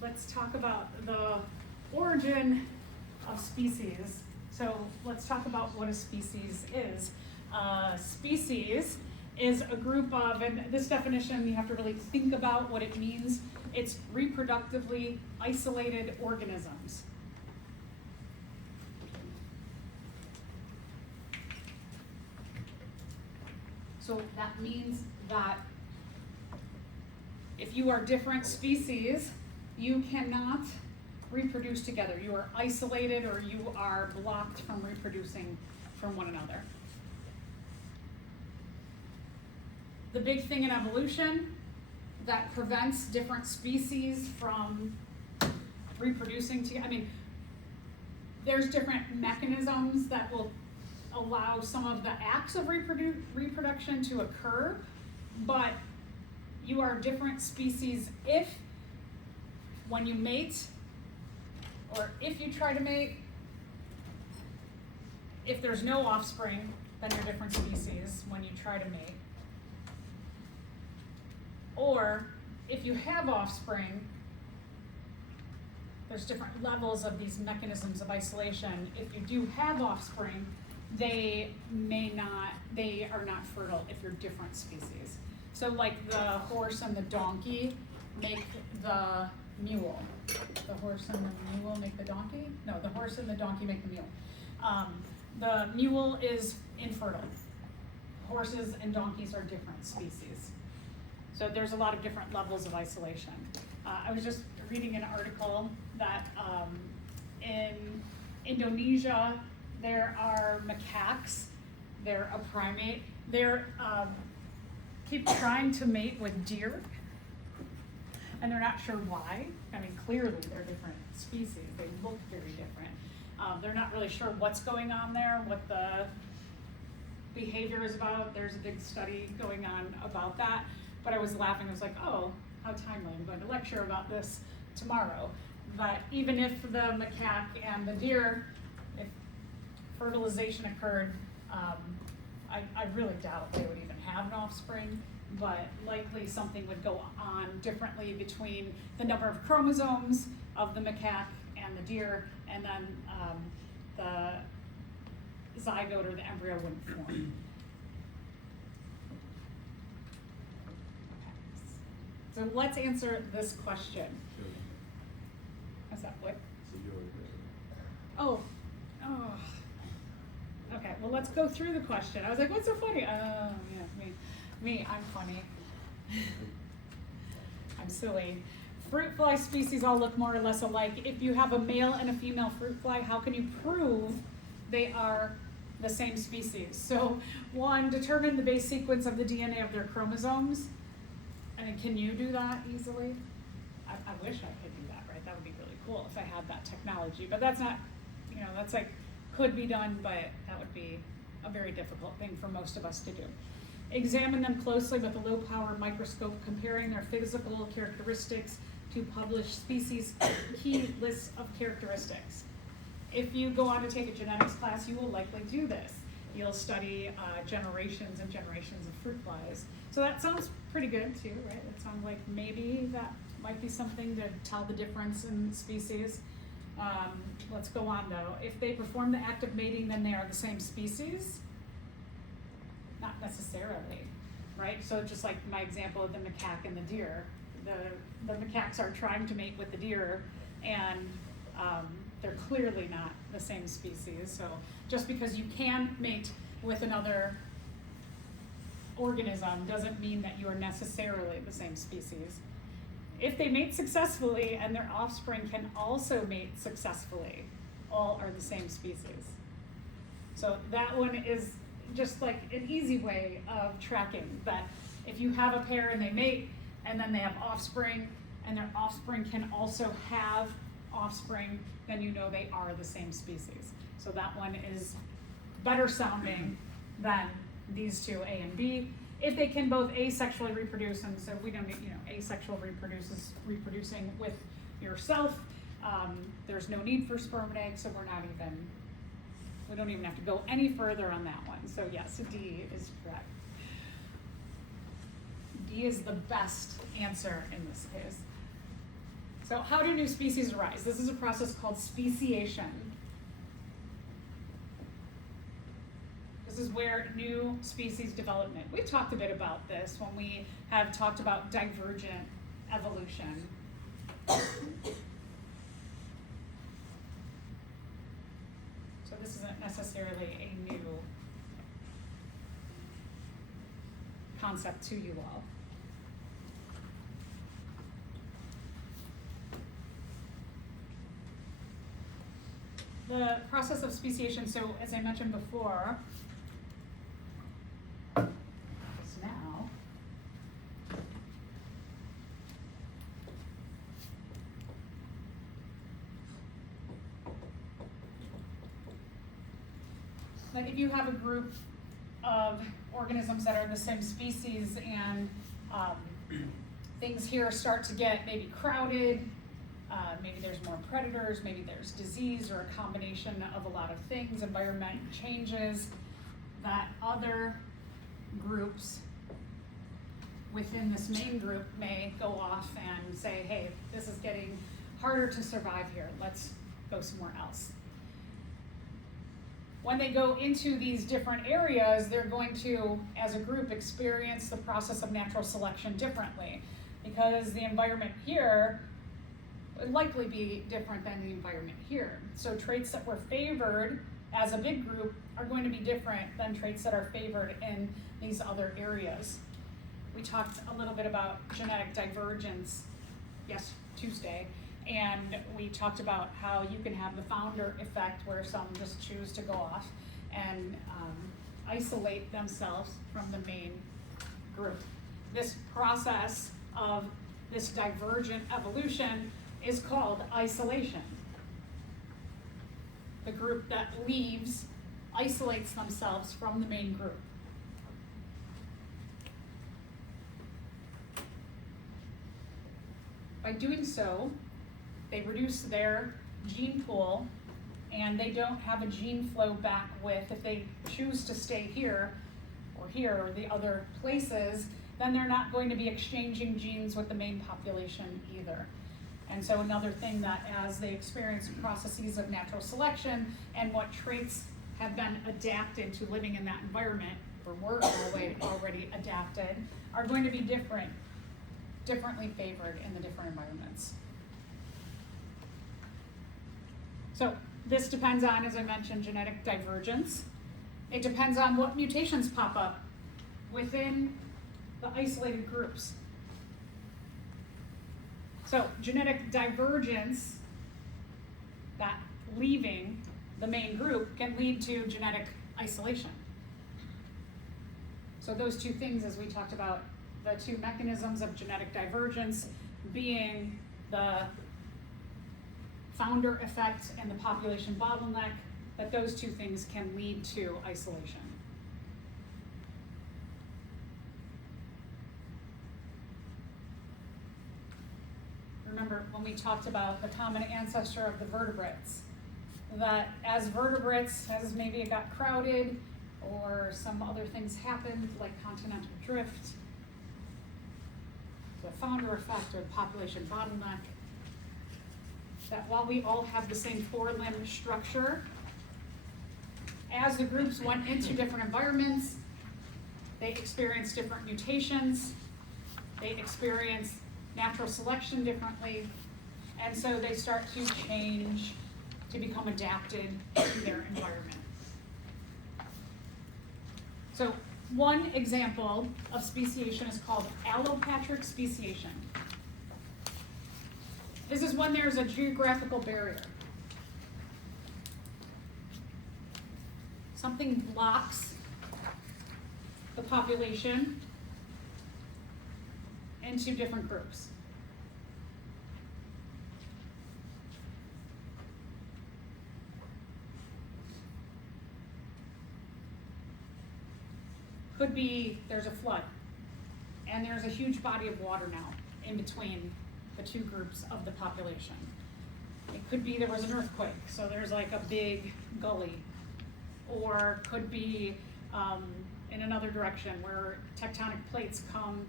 let's talk about the origin of species. So let's talk about what a species is. Species is a group of, and this definition, you have to really think about what it means. It's reproductively isolated organisms. So that means that if you are different species, you cannot reproduce together. You are isolated or you are blocked from reproducing from one another. The big thing in evolution that prevents different species from reproducing together, I mean, there's different mechanisms that will allow some of the acts of reproduction to occur, but you are different species if, when you mate, or if you try to mate, if there's no offspring, then you're different species when you try to mate. Or if you have offspring, there's different levels of these mechanisms of isolation. If you do have offspring, they are not fertile if you're different species. So like the horse and the donkey make the mule. The horse and the mule make the donkey? No, the horse and the donkey make the mule. The mule is infertile. Horses and donkeys are different species. So there's a lot of different levels of isolation. I was just reading an article that in Indonesia, there are macaques. They're a primate. They're keep trying to mate with deer, and they're not sure why. I mean, clearly they're different species. They look very different. They're not really sure what's going on there, what the behavior is about. There's a big study going on about that. But I was laughing. I was like, oh, how timely. I'm going to lecture about this tomorrow. But even if the macaque and the deer, if fertilization occurred, I really doubt they would even have an offspring, but likely something would go on differently between the number of chromosomes of the macaque and the deer, and then the zygote or the embryo wouldn't form. So let's answer this question. What's that? What? Oh. Okay, well, let's go through the question. I was like, what's so funny? Oh, yeah, me, I'm funny. I'm silly. Fruit fly species all look more or less alike. If you have a male and a female fruit fly, how can you prove they are the same species? So, one, determine the base sequence of the DNA of their chromosomes. I mean, can you do that easily? I wish I could do that, right? That would be really cool if I had that technology. But that's not, that's like, could be done, but that would be a very difficult thing for most of us to do. Examine them closely with a low-power microscope, comparing their physical characteristics to published species key lists of characteristics. If you go on to take a genetics class, you will likely do this. You'll study generations and generations of fruit flies. So that sounds pretty good too, right? It sounds like maybe that might be something to tell the difference in species. Let's go on though. If they perform the act of mating, then they are the same species? Not necessarily, right? So just like my example of the macaque and the deer, the macaques are trying to mate with the deer, and they're clearly not the same species. So just because you can mate with another organism doesn't mean that you are necessarily the same species. If they mate successfully and their offspring can also mate successfully, all are the same species. So that one is just like an easy way of tracking that if you have a pair and they mate and then they have offspring and their offspring can also have offspring, then you know they are the same species. So that one is better sounding than these two, A and B. If they can both asexually reproduce, and so we don't need, asexual reproducing with yourself, there's no need for sperm and egg, so we don't even have to go any further on that one. So yes, D is correct. D is the best answer in this case. So how do new species arise? This is a process called speciation. This is where new species development. We've talked a bit about this when we have talked about divergent evolution. So this isn't necessarily a new concept to you all. The process of speciation, so as I mentioned before, just now, like if you have a group of organisms that are the same species and things here start to get maybe crowded, maybe there's more predators, maybe there's disease or a combination of a lot of things, environment changes, that other groups within this main group may go off and say, hey, this is getting harder to survive here, let's go somewhere else. When they go into these different areas, they're going to, as a group, experience the process of natural selection differently, because the environment here would likely be different than the environment here. So traits that were favored as a big group are going to be different than traits that are favored in these other areas. We talked a little bit about genetic divergence, Tuesday, and we talked about how you can have the founder effect where some just choose to go off and isolate themselves from the main group. This process of this divergent evolution is called isolation. The group that leaves isolates themselves from the main group. By doing so, they reduce their gene pool and they don't have a gene flow back with, if they choose to stay here or the other places, then they're not going to be exchanging genes with the main population either. And so another thing that as they experience processes of natural selection and what traits have been adapted to living in that environment, or were already adapted, are going to be differently favored in the different environments. So this depends on, as I mentioned, genetic divergence. It depends on what mutations pop up within the isolated groups. So genetic divergence, that leaving the main group, can lead to genetic isolation. So those two things, as we talked about, the two mechanisms of genetic divergence being the founder effect and the population bottleneck, that those two things can lead to isolation. Remember when we talked about the common ancestor of the vertebrates, that as vertebrates, as maybe it got crowded or some other things happened like continental drift, the founder effect or population bottleneck, that while we all have the same four-limb structure, as the groups went into different environments, they experienced different mutations, they experienced natural selection differently, and so they start to change to become adapted to their environment. So one example of speciation is called allopatric speciation. This is when there's a geographical barrier. Something blocks the population into different groups. Could be there's a flood and there's a huge body of water now in between the two groups of the population. It could be there was an earthquake, so there's like a big gully, or could be in another direction where tectonic plates come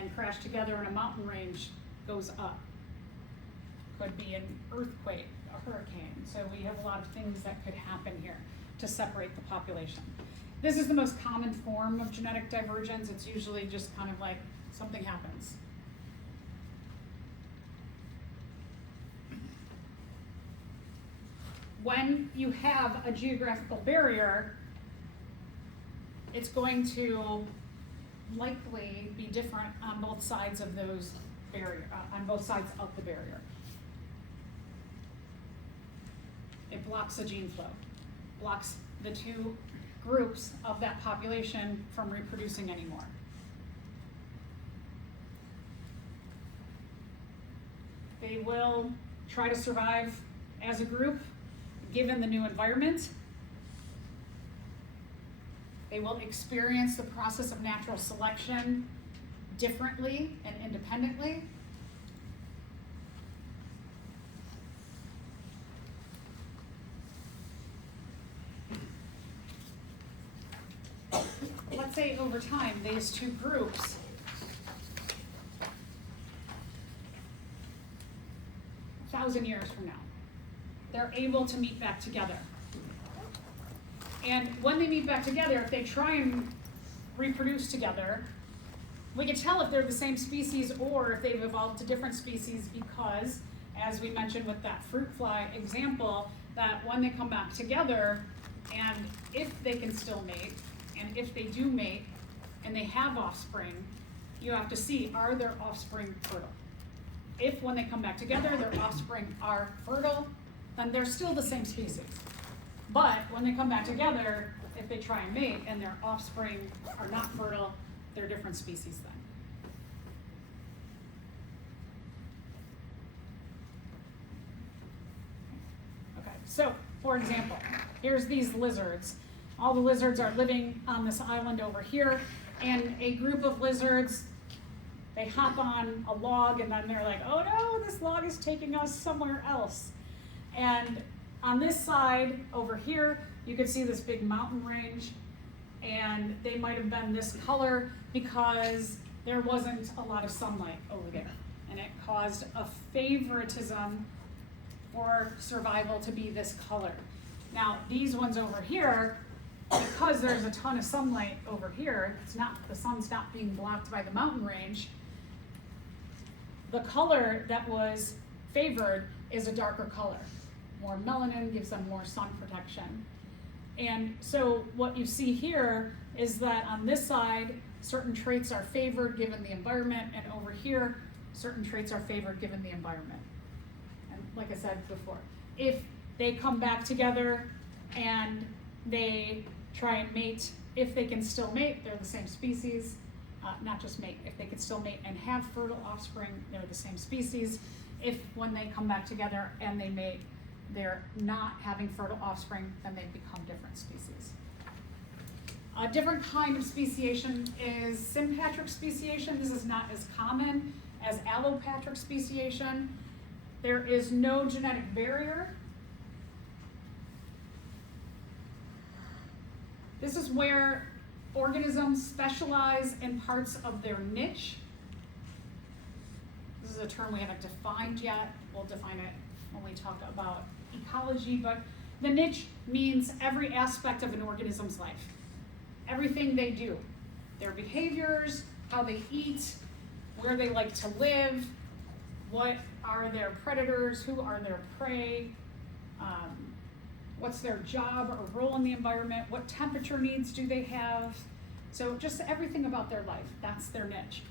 and crash together and a mountain range goes up. could be an earthquake, a hurricane. So we have a lot of things that could happen here to separate the population. This is the most common form of genetic divergence. It's usually just kind of like something happens. When you have a geographical barrier, it's going to likely be different on both sides of those on both sides of the barrier. It blocks the gene flow, blocks the two groups of that population from reproducing anymore. They will try to survive as a group given the new environment. They will experience the process of natural selection differently and independently. Let's say over time, these two groups a 1,000 years from now, they're able to meet back together. And when they meet back together, if they try and reproduce together, we can tell if they're the same species or if they've evolved to different species because, as we mentioned with that fruit fly example, that when they come back together, and if they can still mate, and if they do mate, and they have offspring, you have to see, are their offspring fertile? If when they come back together, their offspring are fertile, then they're still the same species. But when they come back together, if they try and mate and their offspring are not fertile, they're different species then. Okay, so for example, here's these lizards. All the lizards are living on this island over here, and a group of lizards, they hop on a log and then they're like, oh no, this log is taking us somewhere else. And on this side over here, you can see this big mountain range, and they might have been this color because there wasn't a lot of sunlight over there, and it caused a favoritism for survival to be this color. Now, these ones over here, because there's a ton of sunlight over here, the sun's not being blocked by the mountain range, the color that was favored is a darker color. More melanin gives them more sun protection. And so what you see here is that on this side, certain traits are favored given the environment, and over here, certain traits are favored given the environment. And like I said before, if they come back together and they try and mate, if they can still mate, they're the same species. Not just mate, if they can still mate and have fertile offspring, they're the same species. If when they come back together and they mate, they're not having fertile offspring, then they become different species. A different kind of speciation is sympatric speciation. This is not as common as allopatric speciation. There is no genetic barrier. This is where organisms specialize in parts of their niche. This is a term we haven't defined yet. We'll define it when we talk about ecology, but the niche means every aspect of an organism's life. Everything they do, their behaviors, how they eat, where they like to live, what are their predators, who are their prey, what's their job or role in the environment, what temperature needs do they have. So just everything about their life, that's their niche.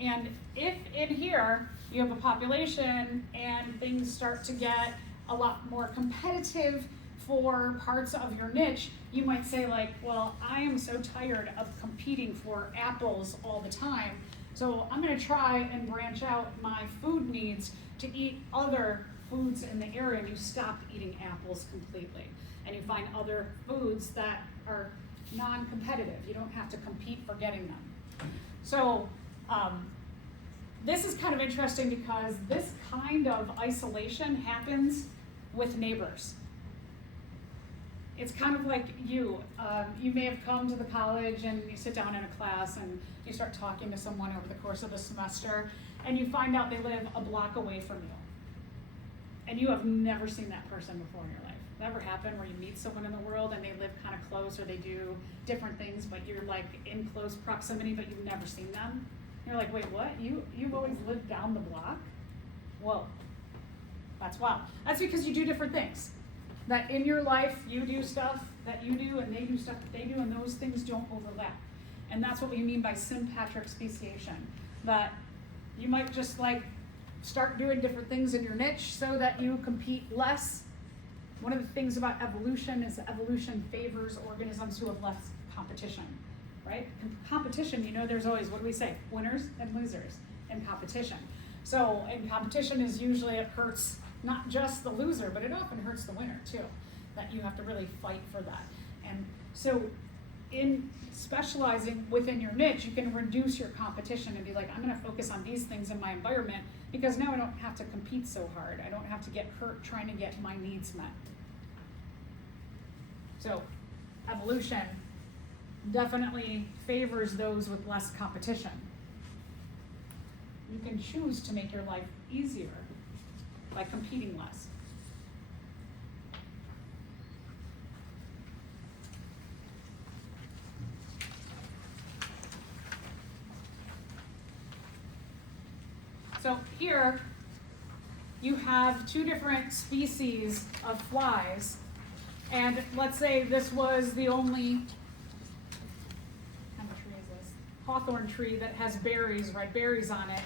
And if in here you have a population and things start to get a lot more competitive for parts of your niche, you might say like, well, I am so tired of competing for apples all the time, so I'm gonna try and branch out my food needs to eat other foods in the area, and you stop eating apples completely. And you find other foods that are non-competitive. You don't have to compete for getting them. So this is kind of interesting because this kind of isolation happens with neighbors. It's kind of like you. You may have come to the college and you sit down in a class and you start talking to someone over the course of the semester, and you find out they live a block away from you. and you have never seen that person before in your life. Ever happen where you meet someone in the world and they live kind of close or they do different things, but you're like in close proximity, but you've never seen them? You're like, wait, what? You've always lived down the block? Whoa, that's wild. That's because you do different things. That in your life, you do stuff that you do and they do stuff that they do, and those things don't overlap. And that's what we mean by sympatric speciation. That you might just like start doing different things in your niche so that you compete less. One of the things about evolution is that evolution favors organisms who have less competition, right? In competition, you know, there's always, what do we say? Winners and losers in competition. So in competition is usually it hurts not just the loser, but it often hurts the winner too, that you have to really fight for that. And so in specializing within your niche, you can reduce your competition and be like, I'm gonna focus on these things in my environment because now I don't have to compete so hard. I don't have to get hurt trying to get my needs met. So evolution definitely favors those with less competition. You can choose to make your life easier by competing less. So here you have two different species of flies, and let's say this was the only, what tree is this? Hawthorn tree that has berries, red berries on it,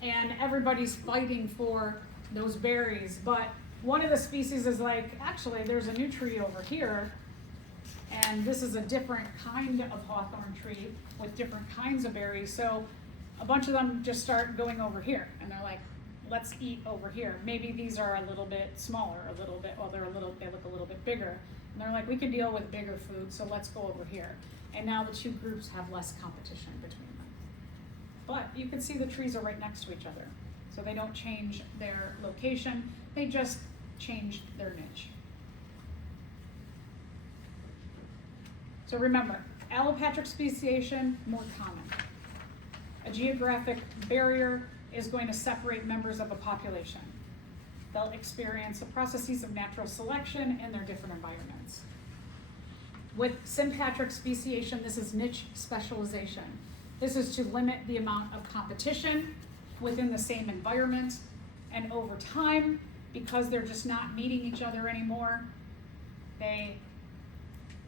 and everybody's fighting for those berries, but one of the species is like, actually there's a new tree over here, and this is a different kind of hawthorn tree with different kinds of berries, so a bunch of them just start going over here, and they're like, let's eat over here. Maybe these are a little bit smaller, a little bit, well, they look a little bit bigger. And they're like, we can deal with bigger food, so let's go over here. And now the two groups have less competition between them. But you can see the trees are right next to each other. So they don't change their location, they just change their niche. So remember, allopatric speciation, more common. A geographic barrier is going to separate members of a population. They'll experience the processes of natural selection in their different environments. With sympatric speciation, this is niche specialization. This is to limit the amount of competition within the same environment, and over time, because they're just not meeting each other anymore, they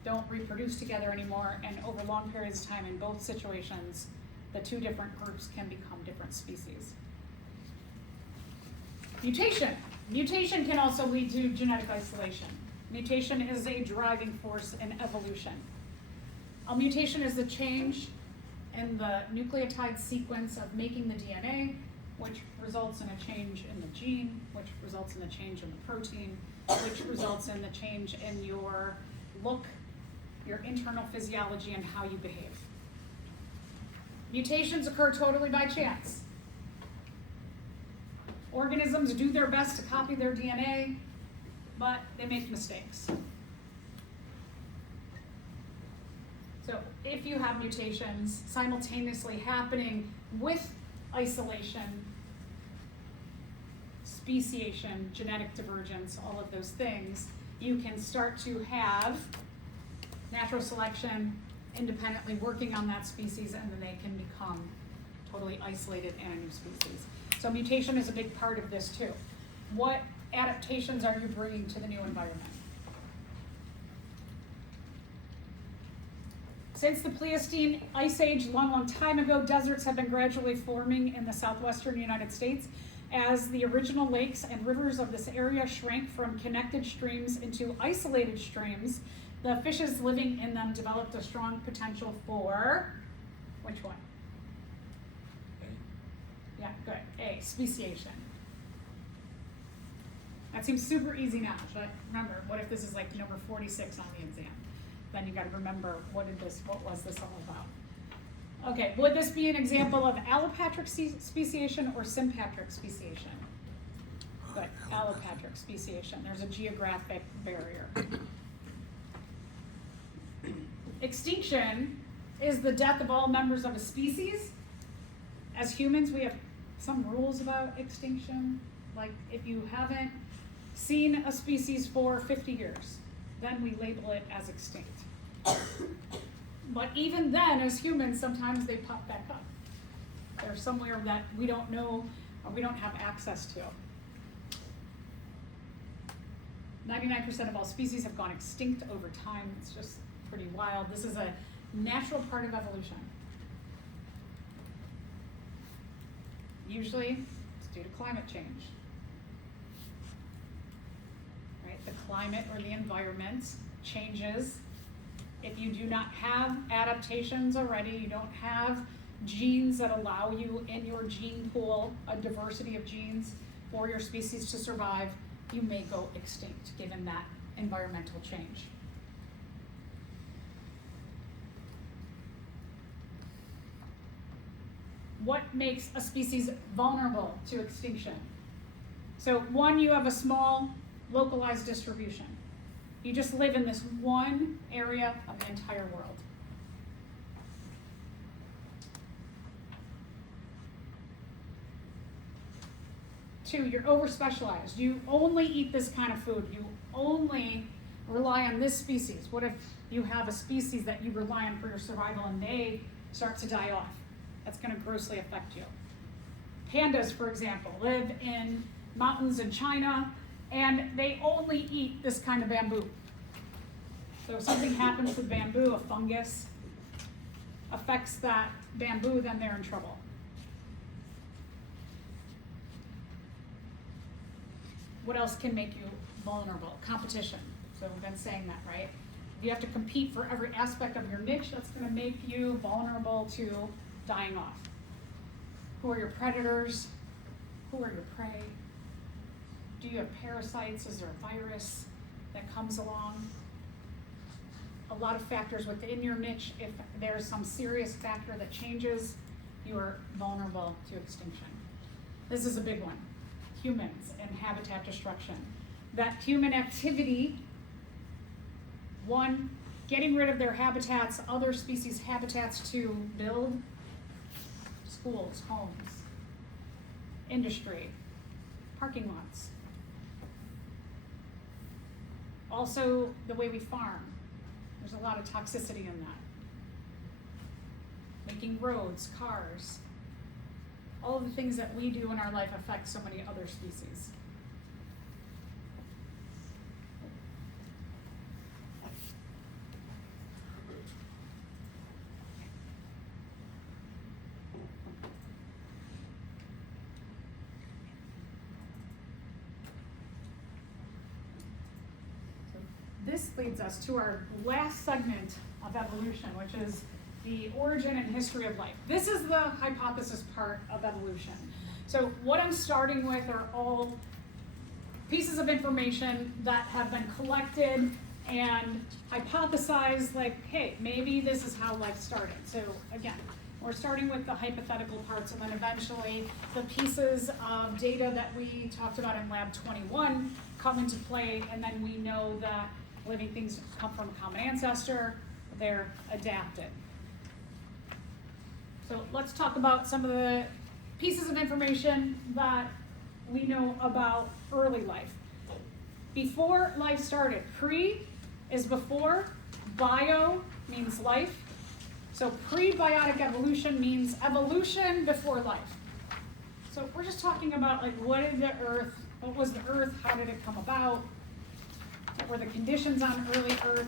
don't reproduce together anymore, and over long periods of time in both situations, the two different groups can become different species. Mutation. Mutation can also lead to genetic isolation. Mutation is a driving force in evolution. A mutation is the change in the nucleotide sequence of making the DNA, which results in a change in the gene, which results in a change in the protein, which results in the change in your look, your internal physiology, and how you behave. Mutations occur totally by chance. Organisms do their best to copy their DNA, but they make mistakes. So if you have mutations simultaneously happening with isolation, speciation, genetic divergence, all of those things, you can start to have natural selection independently working on that species, and then they can become totally isolated and a new species. So mutation is a big part of this too. What adaptations are you bringing to the new environment? Since the Pleistocene Ice Age, long time ago, deserts have been gradually forming in the southwestern United States. As the original lakes and rivers of this area shrank from connected streams into isolated streams, the fishes living in them developed a strong potential for, which one? Yeah, good. A, speciation. That seems super easy now, but remember, what if this is like number 46 on the exam? Then you gotta remember, what was this all about? Okay, would this be an example of allopatric speciation or sympatric speciation? Good, allopatric speciation. There's a geographic barrier. Extinction is the death of all members of a species. As humans, we have some rules about extinction, Like if you haven't seen a species for 50 years, then we label it as extinct. But even then, as humans, sometimes they pop back up. They're somewhere that we don't know or we don't have access to. 99% of all species have gone extinct over time. It's just pretty wild. This is a natural part of evolution. Usually, it's due to climate change. Right? The climate or the environment changes. If you do not have adaptations already, you don't have genes that allow you in your gene pool, a diversity of genes for your species to survive, you may go extinct given that environmental change. What makes a species vulnerable to extinction? So one, you have a small localized distribution. You just live in this one area of the entire world. Two, you're over-specialized. You only eat this kind of food. You only rely on this species. What if you have a species that you rely on for your survival and they start to die off? That's going to grossly affect you. Pandas, for example, live in mountains in China, and they only eat this kind of bamboo. So if something happens with bamboo, a fungus affects that bamboo, then they're in trouble. What else can make you vulnerable? Competition. So we've been saying that, right? If you have to compete for every aspect of your niche, that's going to make you vulnerable to dying off. Who are your predators? Who are your prey? Do you have parasites? Is there a virus that comes along? A lot of factors within your niche. If there's some serious factor that changes, you are vulnerable to extinction. This is a big one. Humans and habitat destruction. That human activity, one, getting rid of their habitats, other species' habitats to build schools, homes, industry, parking lots. Also, the way we farm. There's a lot of toxicity in that. Making roads, cars. All of the things that we do in our life affect so many other species. This leads us to our last segment of evolution, which is the origin and history of life. This is the hypothesis part of evolution. So what I'm starting with are all pieces of information that have been collected and hypothesized, like, hey, maybe this is how life started. So again, we're starting with the hypothetical parts, and then eventually the pieces of data that we talked about in Lab 21 come into play, and then we know that living things come from a common ancestor, they're adapted. So let's talk about some of the pieces of information that we know about early life. Before life started, pre is before, bio means life. So prebiotic evolution means evolution before life. So we're just talking about like what was the earth, how did it come about? What were the conditions on early earth?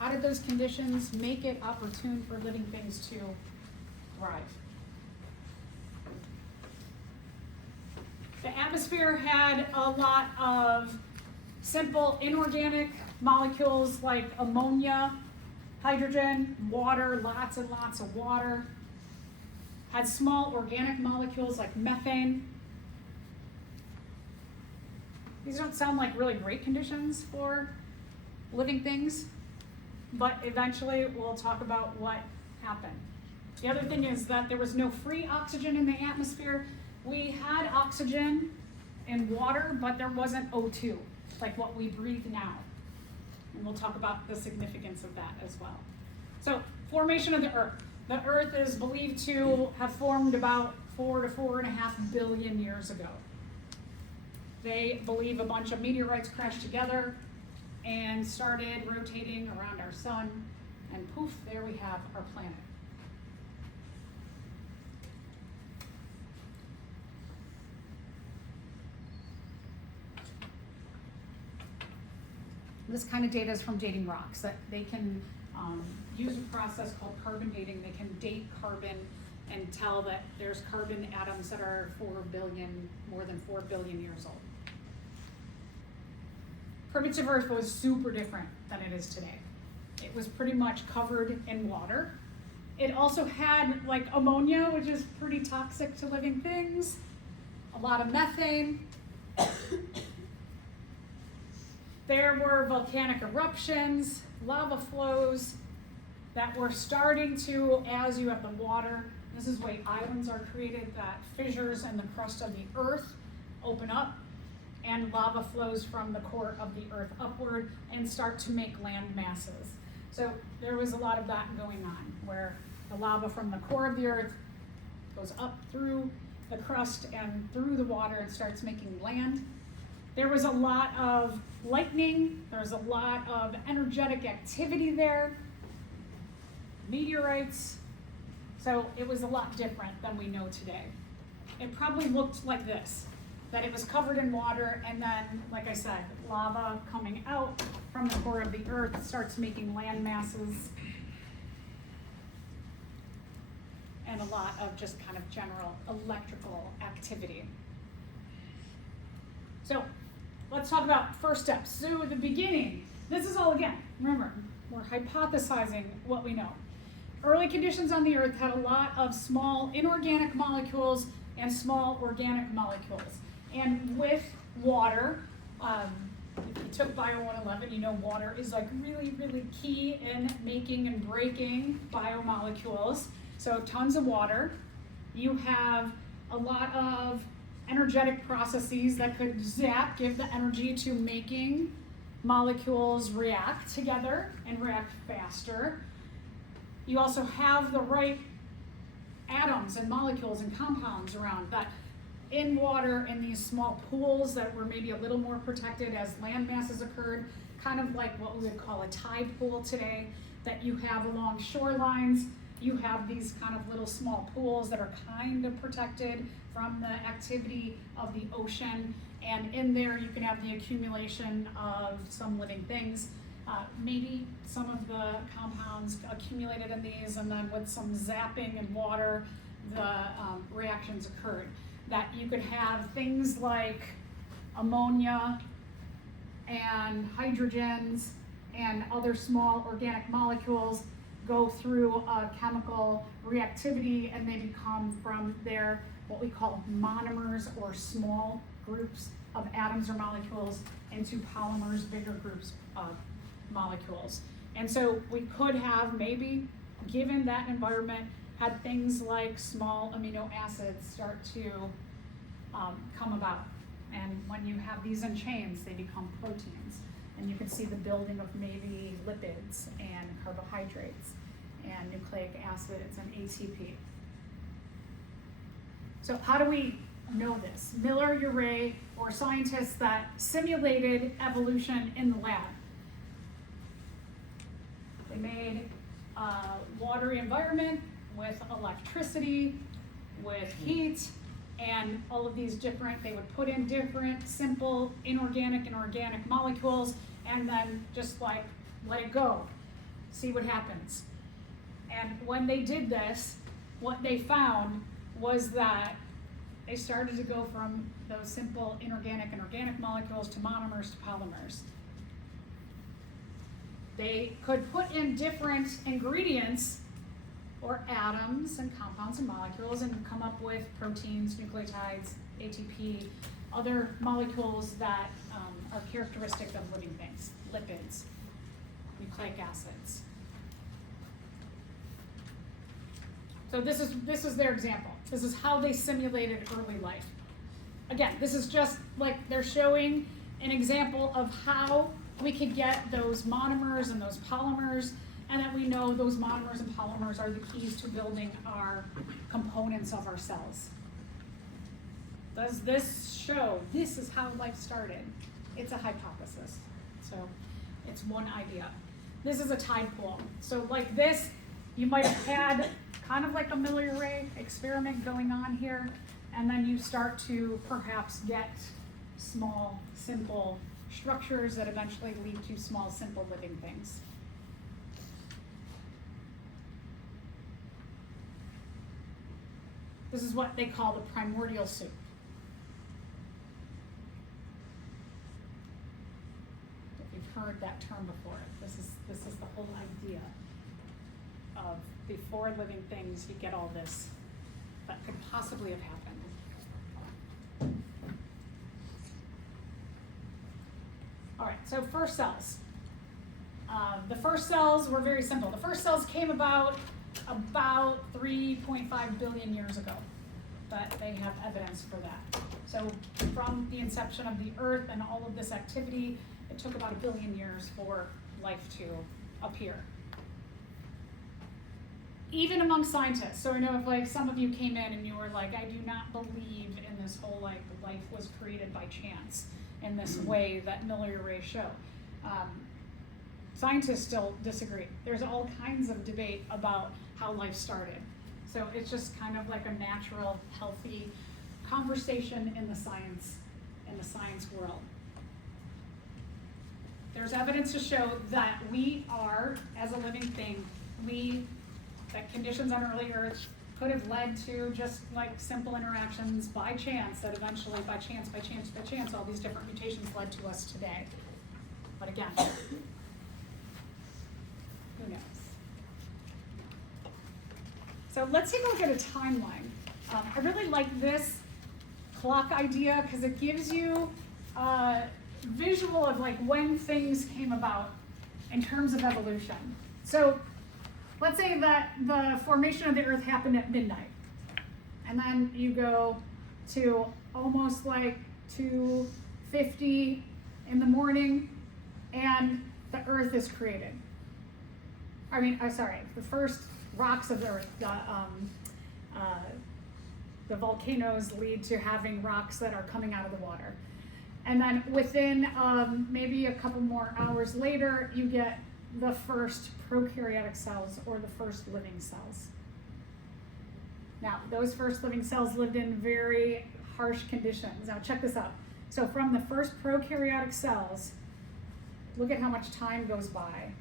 How did those conditions make it opportune for living things to thrive? The atmosphere had a lot of simple inorganic molecules like ammonia, hydrogen, water, lots and lots of water. Had small organic molecules like methane. These don't sound like really great conditions for living things, but eventually we'll talk about what happened. The other thing is that there was no free oxygen in the atmosphere. We had oxygen in water, but there wasn't O2, like what we breathe now. And we'll talk about the significance of that as well. So, formation of the Earth. The Earth is believed to have formed about 4 to 4.5 billion years ago. They believe a bunch of meteorites crashed together and started rotating around our sun, and poof, there we have our planet. This kind of data is from dating rocks, that they can use a process called carbon dating. They can date carbon and tell that there's carbon atoms that are more than 4 billion years old. Primitive Earth was super different than it is today. It was pretty much covered in water. It also had like ammonia, which is pretty toxic to living things, a lot of methane. There were volcanic eruptions, lava flows that were starting to, as you have the water, this is why islands are created, that fissures in the crust of the earth open up and lava flows from the core of the earth upward and start to make land masses. So there was a lot of that going on, where the lava from the core of the earth goes up through the crust and through the water and starts making land. There was a lot of lightning, there was a lot of energetic activity there, meteorites, so it was a lot different than we know today. It probably looked like this, that it was covered in water, and then, like I said, lava coming out from the core of the earth starts making land masses, and a lot of just kind of general electrical activity. So let's talk about first steps. So at the beginning, this is all, again, remember, we're hypothesizing what we know. Early conditions on the earth had a lot of small inorganic molecules and small organic molecules. And with water, if you took Bio 111, you know water is like really, really key in making and breaking biomolecules. So tons of water. You have a lot of energetic processes that could give the energy to making molecules react together and react faster. You also have the right atoms and molecules and compounds around that in water in these small pools that were maybe a little more protected as land masses occurred, kind of like what we would call a tide pool today, that you have along shorelines. You have these kind of little small pools that are kind of protected from the activity of the ocean, and in there you can have the accumulation of some living things. Maybe some of the compounds accumulated in these, and then with some zapping in water, the reactions occurred. That you could have things like ammonia and hydrogens and other small organic molecules go through a chemical reactivity, and they become from their what we call monomers, or small groups of atoms or molecules, into polymers, bigger groups of molecules. And so we could have, maybe given that environment, had things like small amino acids start to come about. And when you have these in chains, they become proteins. And you can see the building of maybe lipids and carbohydrates and nucleic acids and ATP. So how do we know this? Miller, Urey, or scientists that simulated evolution in the lab. They made a watery environment with electricity, with heat, and all of these different, they would put in different simple inorganic and organic molecules, and then just like let it go, see what happens. And when they did this, what they found was that they started to go from those simple inorganic and organic molecules to monomers to polymers. They could put in different ingredients or atoms and compounds and molecules and come up with proteins, nucleotides, ATP, other molecules that are characteristic of living things, lipids, nucleic acids. So this is their example. This is how they simulated early life. Again, this is just like they're showing an example of how we could get those monomers and those polymers, and that we know those monomers and polymers are the keys to building our components of our cells. Does this show this is how life started? It's a hypothesis. So it's one idea. This is a tide pool. So like this, you might have had kind of like a milliarray experiment going on here, and then you start to perhaps get small, simple structures that eventually lead to small, simple living things. This is what they call the primordial soup. If you've heard that term before, this is the whole idea of before living things, you get all this that could possibly have happened. All right, so first cells. The first cells were very simple. The first cells came about 3.5 billion years ago, but they have evidence for that. So from the inception of the Earth and all of this activity, it took about 1 billion years for life to appear. Even among scientists, so I know if like some of you came in and you were like, I do not believe in this whole like life was created by chance in this way that milliarrays show. Scientists still disagree. There's all kinds of debate about how life started. So it's just kind of like a natural, healthy conversation in the science world. There's evidence to show that we are, as a living thing, that conditions on early Earth could have led to just like simple interactions by chance that eventually, by chance, all these different mutations led to us today. But again, who knows? So let's take a look at a timeline. I really like this clock idea because it gives you a visual of like when things came about in terms of evolution. So let's say that the formation of the Earth happened at midnight, and then you go to almost like 2:50 in the morning, and the Earth is created. The first rocks of the Earth, the volcanoes lead to having rocks that are coming out of the water. And then within maybe a couple more hours later, you get the first prokaryotic cells or the first living cells. Now, those first living cells lived in very harsh conditions. Now, check this out. So from the first prokaryotic cells, look at how much time goes by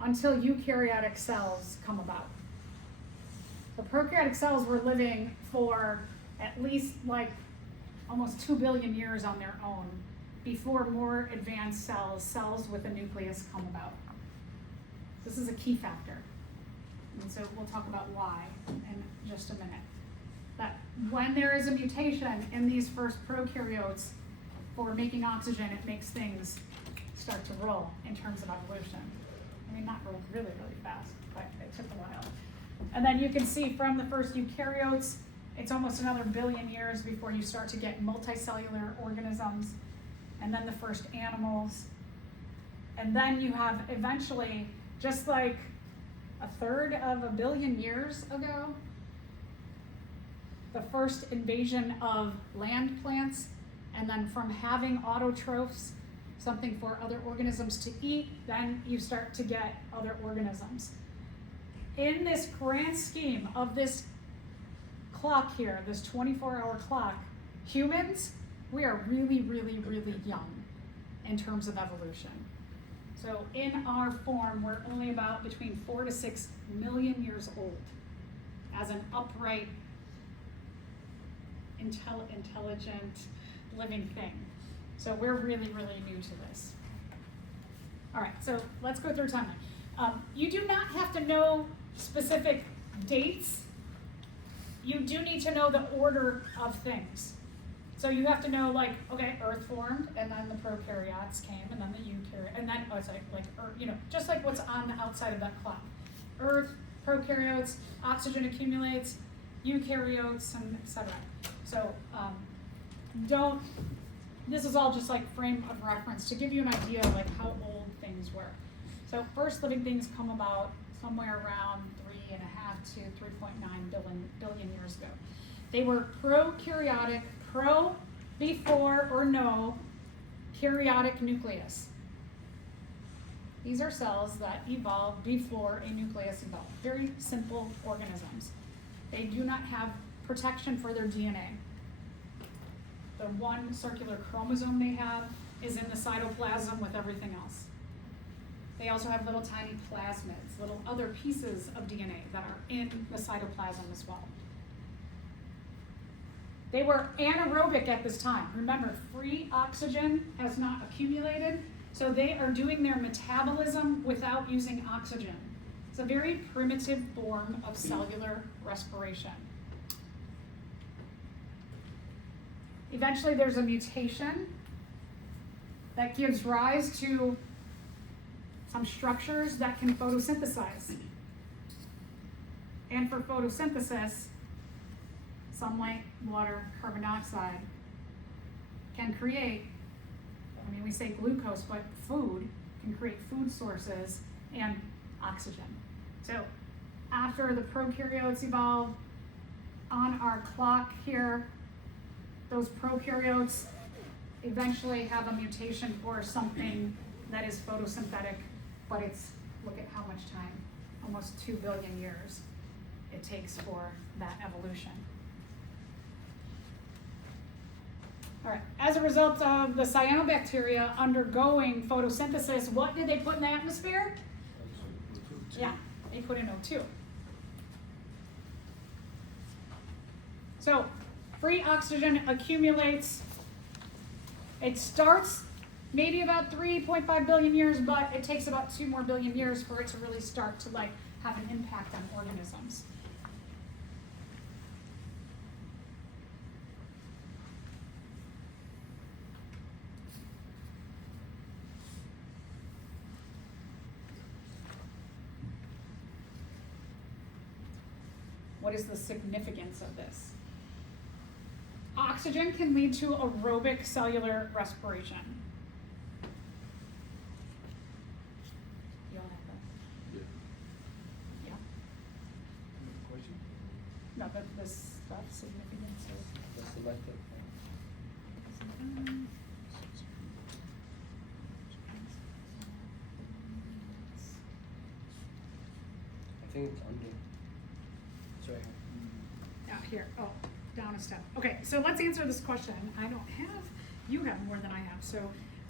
until eukaryotic cells come about. The prokaryotic cells were living for at least like almost 2 billion years on their own before more advanced cells with a nucleus come about. This is a key factor. And so we'll talk about why in just a minute. That when there is a mutation in these first prokaryotes for making oxygen, it makes things start to roll in terms of evolution. I mean, not roll really, really fast, but it took a while. And then you can see from the first eukaryotes, it's almost another 1 billion years before you start to get multicellular organisms, and then the first animals. And then you have eventually, just like 1/3 of 1 billion years ago, the first invasion of land plants, and then from having autotrophs, something for other organisms to eat, then you start to get other organisms. In this grand scheme of this clock here, this 24-hour clock, humans, we are really, really, really young in terms of evolution. So in our form, we're only about between 4 to 6 million years old as an upright, intelligent, living thing. So we're really, really new to this. All right, so let's go through timeline. You do not have to know specific dates. You do need to know the order of things. So you have to know, like, okay, Earth formed, and then the prokaryotes came, and then the eukaryotes, and then, just like what's on the outside of that clock. Earth, prokaryotes, oxygen accumulates, eukaryotes, and etc. So this is all just like frame of reference to give you an idea of like how old things were. So first living things come about somewhere around 3.5 to 3.9 billion years ago. They were prokaryotic, pro before or no karyotic nucleus. These are cells that evolved before a nucleus evolved. Very simple organisms. They do not have protection for their DNA. The one circular chromosome they have is in the cytoplasm with everything else. They also have little tiny plasmids, little other pieces of DNA that are in the cytoplasm as well. They were anaerobic at this time. Remember, free oxygen has not accumulated, so they are doing their metabolism without using oxygen. It's a very primitive form of cellular respiration. Eventually there's a mutation that gives rise to some structures that can photosynthesize. And for photosynthesis, sunlight, water, carbon dioxide can create, we say glucose, but food can create food sources and oxygen. So after the prokaryotes evolve, on our clock here, those prokaryotes eventually have a mutation for something that is photosynthetic, but it's, look at how much time, almost 2 billion years it takes for that evolution. All right, as a result of the cyanobacteria undergoing photosynthesis, what did they put in the atmosphere? Yeah, they put in O2. So, free oxygen accumulates. It starts maybe about 3.5 billion years, but it takes about 2 more billion years for it to really start to have an impact on organisms. What is the significance of this? Oxygen can lead to aerobic cellular respiration. You all have that? Yeah. Question? No, but this significance of. What's the light up? I think it's under. It's right here. Out here. Oh, down a step. Okay, so let's answer this question. I don't have, you have more than I have. So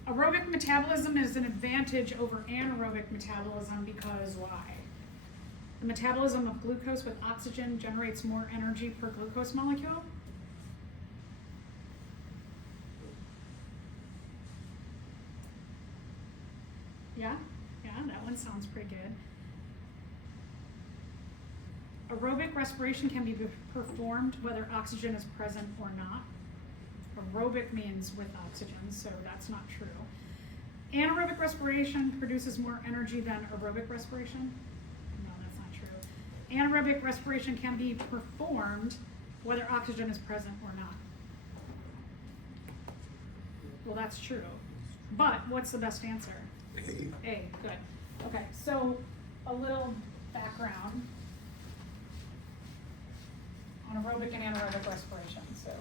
aerobic metabolism is an advantage over anaerobic metabolism because why? The metabolism of glucose with oxygen generates more energy per glucose molecule. Yeah, that one sounds pretty good. Aerobic respiration can be performed whether oxygen is present or not. Aerobic means with oxygen, so that's not true. Anaerobic respiration produces more energy than aerobic respiration. No, that's not true. Anaerobic respiration can be performed whether oxygen is present or not. Well, that's true. But what's the best answer? A, good. Okay, so a little background on aerobic and anaerobic respiration. So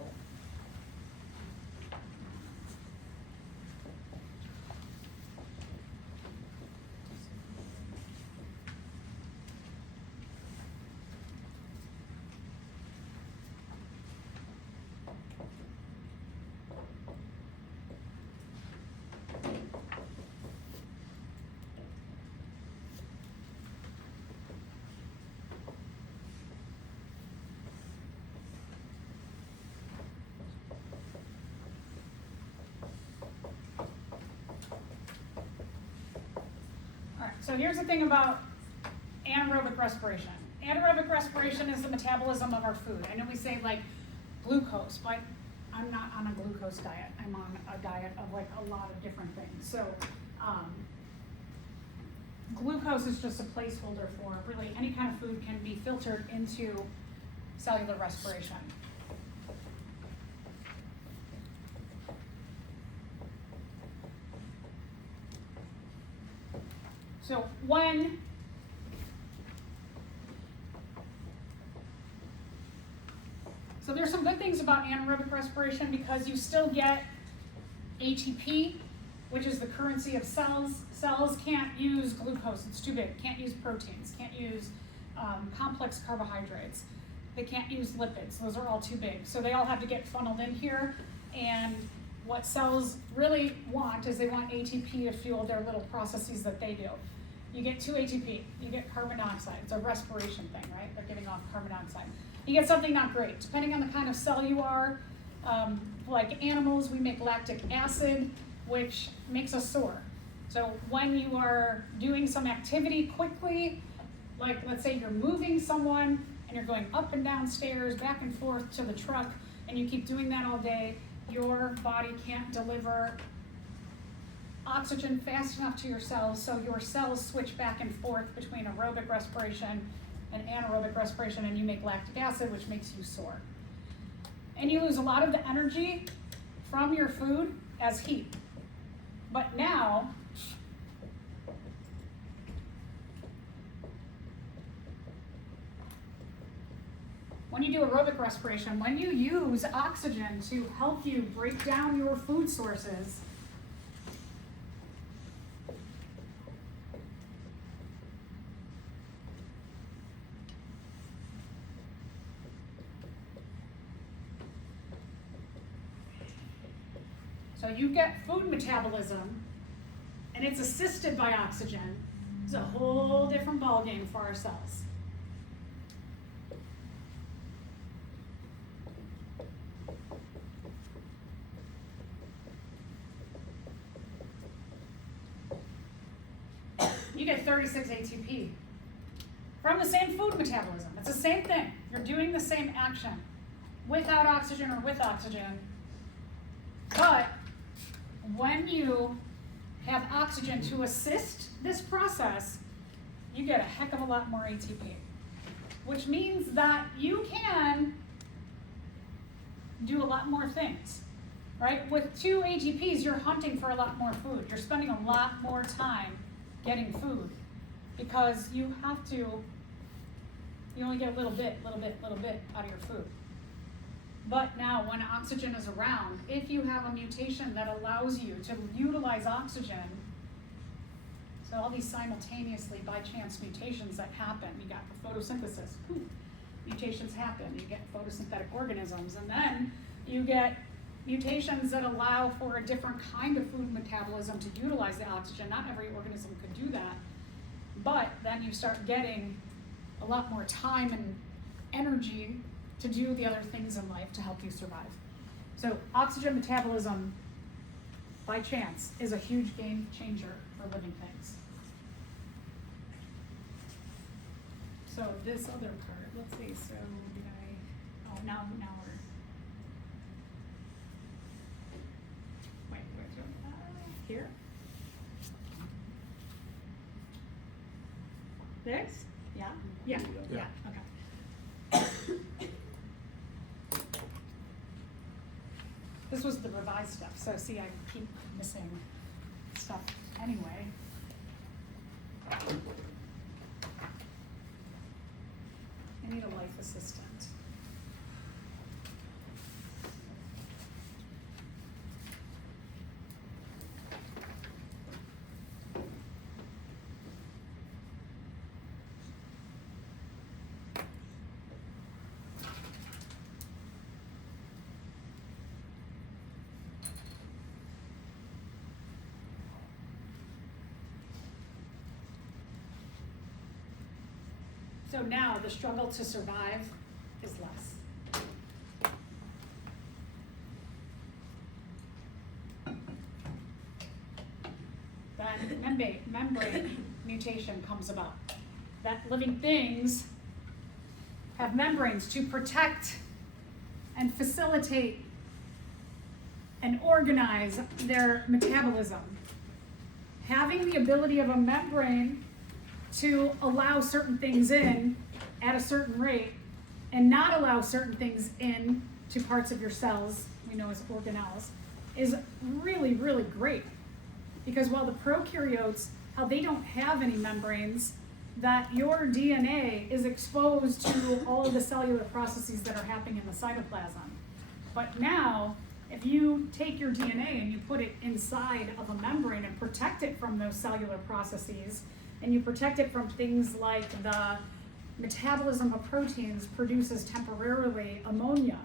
So here's the thing about anaerobic respiration. Anaerobic respiration is the metabolism of our food. I know we say glucose, but I'm not on a glucose diet. I'm on a diet of a lot of different things. So glucose is just a placeholder for really any kind of food can be filtered into cellular respiration. So there's things about anaerobic respiration, because you still get ATP, which is the currency of cells. Cells can't use glucose, it's too big. Can't use proteins, can't use complex carbohydrates. They can't use lipids, those are all too big. So they all have to get funneled in here. And what cells really want is they want ATP to fuel their little processes that they do. You get 2 ATP, you get carbon dioxide. It's a respiration thing, right? They're giving off carbon dioxide. You get something not great. Depending on the kind of cell you are, like animals, we make lactic acid, which makes us sore. So when you are doing some activity quickly, like let's say you're moving someone and you're going up and down stairs, back and forth to the truck, and you keep doing that all day, your body can't deliver oxygen fast enough to your cells, so your cells switch back and forth between aerobic respiration and anaerobic respiration, and you make lactic acid, which makes you sore. And you lose a lot of the energy from your food as heat. But now, when you do aerobic respiration, when you use oxygen to help you break down your food sources, so you get food metabolism, and it's assisted by oxygen. It's a whole different ballgame for our cells. You get 36 ATP from the same food metabolism. It's the same thing. You're doing the same action without oxygen or with oxygen. But when you have oxygen to assist this process, you get a heck of a lot more ATP, which means that you can do a lot more things, right? With 2 ATPs, you're hunting for a lot more food. You're spending a lot more time getting food because you only get a little bit out of your food. But now when oxygen is around, if you have a mutation that allows you to utilize oxygen, so all these simultaneously by chance mutations that happen, you got the photosynthesis, mutations happen, you get photosynthetic organisms, and then you get mutations that allow for a different kind of food metabolism to utilize the oxygen. Not every organism could do that, but then you start getting a lot more time and energy to do the other things in life to help you survive. So oxygen metabolism, by chance, is a huge game changer for living things. So this other part, let's see, so did now we're, here. This? Yeah? Yeah. Okay. This was the revised stuff, so see, I keep missing stuff anyway. I need a life assistant. So now the struggle to survive is less. Then membrane mutation comes about. That living things have membranes to protect and facilitate and organize their metabolism. Having the ability of a membrane to allow certain things in at a certain rate and not allow certain things in to parts of your cells, we know as organelles, is really, really great. Because while the prokaryotes, how they don't have any membranes, that your DNA is exposed to all of the cellular processes that are happening in the cytoplasm. But now, if you take your DNA and you put it inside of a membrane and protect it from those cellular processes, and you protect it from things like the metabolism of proteins produces temporarily ammonia,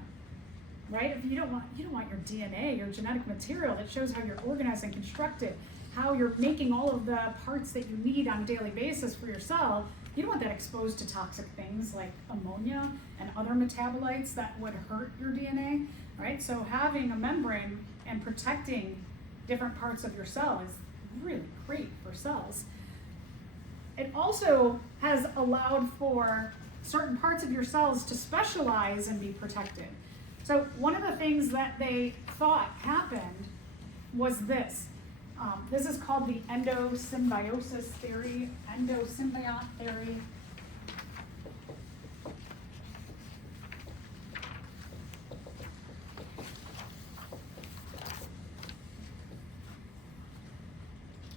right? If you don't want your DNA, your genetic material that shows how you're organized and constructed, how you're making all of the parts that you need on a daily basis for your cell, you don't want that exposed to toxic things like ammonia and other metabolites that would hurt your DNA, right? So having a membrane and protecting different parts of your cell is really great for cells. It also has allowed for certain parts of your cells to specialize and be protected. So one of the things that they thought happened was this. This is called the endosymbiosis theory, endosymbiont theory.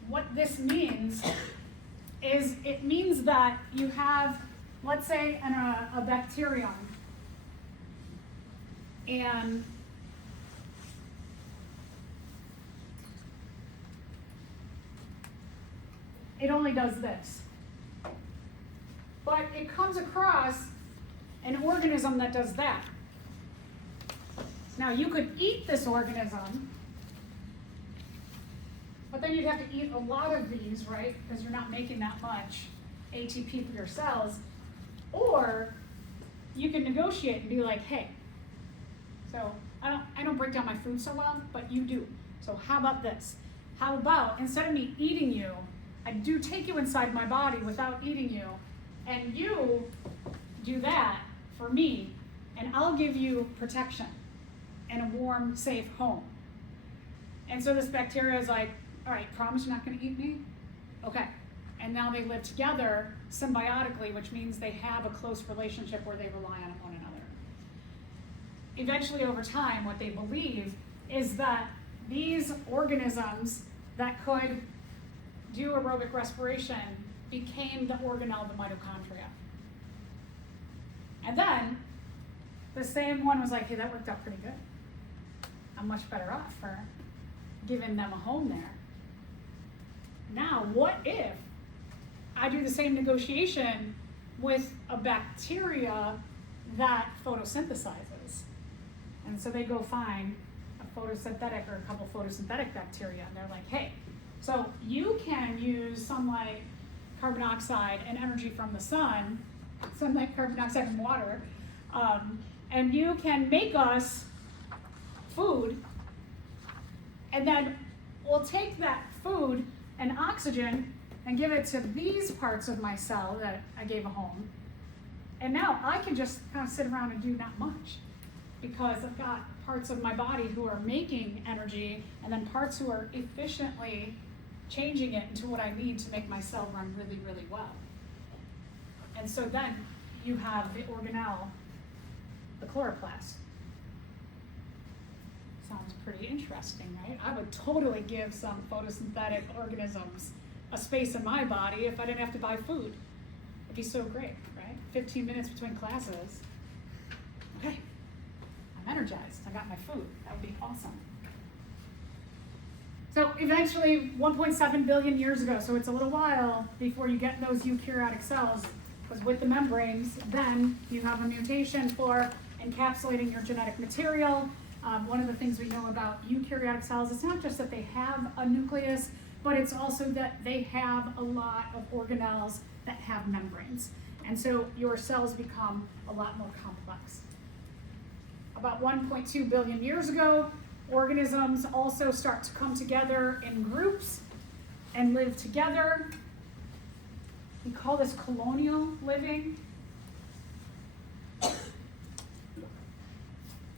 What this means is it means that you have, let's say, a bacterium, and it only does this. But it comes across an organism that does that. Now you could eat this organism, but then you'd have to eat a lot of these, right? Because you're not making that much ATP for your cells. Or you can negotiate and be like, hey, so I don't break down my food so well, but you do. So how about this? How about instead of me eating you, I do take you inside my body without eating you, and you do that for me, and I'll give you protection and a warm, safe home. And so this bacteria is like, all right, promise you're not going to eat me? Okay. And now they live together symbiotically, which means they have a close relationship where they rely on one another. Eventually, over time, what they believe is that these organisms that could do aerobic respiration became the organelle of the mitochondria. And then the same one was like, hey, that worked out pretty good. I'm much better off for giving them a home there. Now, what if I do the same negotiation with a bacteria that photosynthesizes? And so they go find a photosynthetic or a couple photosynthetic bacteria, and they're like, hey, so you can use sunlight, carbon dioxide, and energy from the sun, sunlight, carbon dioxide, and water, and you can make us food, and then we'll take that food and oxygen and give it to these parts of my cell that I gave a home, and now I can just kind of sit around and do not much because I've got parts of my body who are making energy and then parts who are efficiently changing it into what I need to make my cell run really, really well. And so then you have the organelle, the chloroplast. Sounds pretty interesting, right? I would totally give some photosynthetic organisms a space in my body if I didn't have to buy food. It'd be so great, right? 15 minutes between classes. Okay, I'm energized. I got my food. That would be awesome. So eventually, 1.7 billion years ago, so it's a little while before you get those eukaryotic cells, because with the membranes, then you have a mutation for encapsulating your genetic material. One of the things we know about eukaryotic cells is not just that they have a nucleus, but it's also that they have a lot of organelles that have membranes. And so your cells become a lot more complex. About 1.2 billion years ago, organisms also start to come together in groups and live together. We call this colonial living.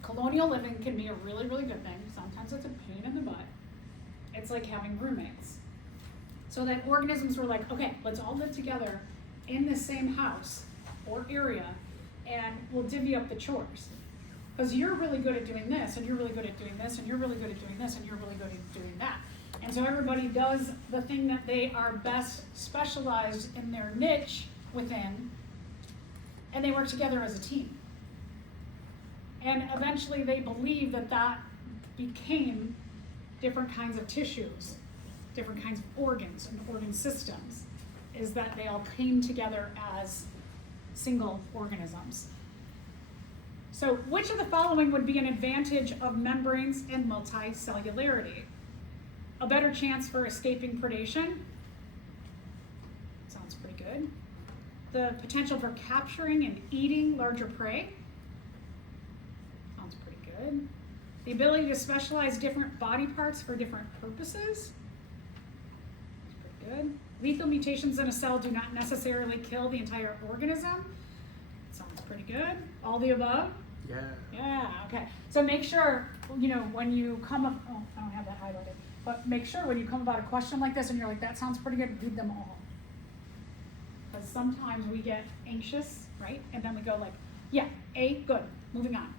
Colonial living can be a really, really good thing. Sometimes it's a pain in the butt. It's like having roommates. So that organisms were like, okay, let's all live together in the same house or area, and we'll divvy up the chores. Because you're really good at doing this, and you're really good at doing this, and you're really good at doing this, and you're really good at doing that. And so everybody does the thing that they are best specialized in their niche within, and they work together as a team. And eventually they believe that that became different kinds of tissues, different kinds of organs and organ systems, is that they all came together as single organisms. So which of the following would be an advantage of membranes and multicellularity? A better chance for escaping predation? Sounds pretty good. The potential for capturing and eating larger prey? Sounds pretty good. The ability to specialize different body parts for different purposes? That's pretty good. Lethal mutations in a cell do not necessarily kill the entire organism? Sounds pretty good. All the above? Yeah. Yeah, okay. So make sure, you know, when you come up, oh, I don't have that highlighted, but make sure when you come about a question like this and you're like, that sounds pretty good, read them all. Because sometimes we get anxious, right? And then we go like, yeah, A, good, moving on.